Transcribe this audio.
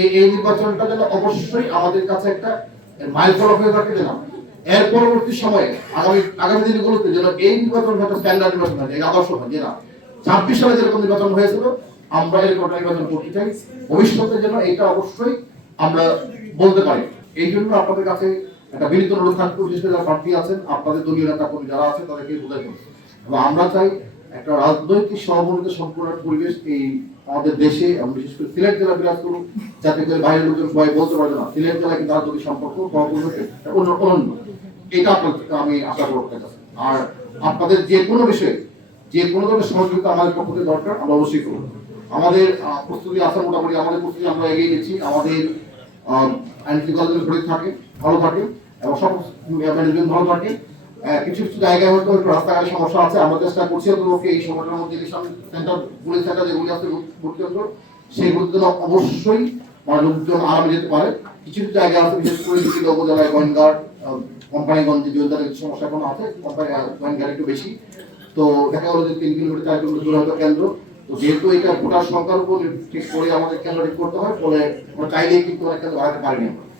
এই এই নির্বাচনটা যেন অবশ্যই আমাদের কাছে একটা মাইল ফলক হয়ে থাকে যেন এর পরবর্তী সময়ে আগামী আগামী দিনগুলোতে যেন এই নির্বাচন একটা স্ট্যান্ডার্ড নির্বাচন হয় আদর্শ হয়, যে না, ছাব্বিশ সালে যেরকম নির্বাচন হয়েছিল, আমরা এরকম নির্বাচন করতে চাই, ভবিষ্যতে যেন এটা অবশ্যই আমরা বলতে পারি। এই জন্য আপনাদের কাছে একটা বিনীত অনুরোধ থাকবে, বিশেষ করে যারা প্রার্থী আছেন, আপনাদের দলীয় নেতা যারা আছে, তাদেরকে বোঝাই এবং আমরা চাই একটা রাজনৈতিক সহমর্মিত সম্পূর্ণ পরিবেশ এই আমাদের দেশে এবং বিশেষ করে সিলেট জেলা বিরাজ করুন যাতে করে বাইরের লোকজন সবাই বলতে পারবে না, সিলেট জেলা কিন্তু রাজনৈতিক সম্পর্ক অনন্য। এটা আপনার আমি আশা আপনার কাছে। আর আপনাদের যে কোনো বিষয়ে, যে কোনো ধরনের সহযোগিতা আমাদের পক্ষ থেকে দরকার, আমরা অবশ্যই করব। আমাদের প্রস্তুতি আছে মোটামুটি, আমাদের প্রস্তুতি আমরা এগিয়ে নিচ্ছি। আমাদের আইন শৃঙ্খলা থাকে, ভালো থাকে, এবং সব ম্যানেজমেন্ট ভালো থাকে কিছু কিছু জায়গায় হয়তো রাস্তাঘাটের সমস্যা আছে। আমরা চেষ্টা করছি তোমাকে এই সময়টার মধ্যে ইলেকশন সেন্টার পুলিশ সেন্টার যেগুলি আছে ভোট কেন্দ্র সেগুলোর জন্য অবশ্যই মানে লোকজন আরামে যেতে পারে। কিছু কিছু জায়গা আছে, বিশেষ করে বিভিন্ন উপজেলায় গোয়েন্দার কোম্পানিগঞ্জে কিছু সমস্যা এখনও আছে, কোম্পানি গোয়েন্দার একটু বেশি। তো দেখা গেলো যে তিন কিলোমিটার, চার কিলোমিটার দূরে হয়তো কেন্দ্র। তো যেহেতু এটা ভোটার সংখ্যার উপর ঠিক করে আমাদের কেন্দ্র ঠিক করতে হয়, ফলে আমরা চাইলেই কিন্তু কেন্দ্র বাড়াতে পারিনি আমরা।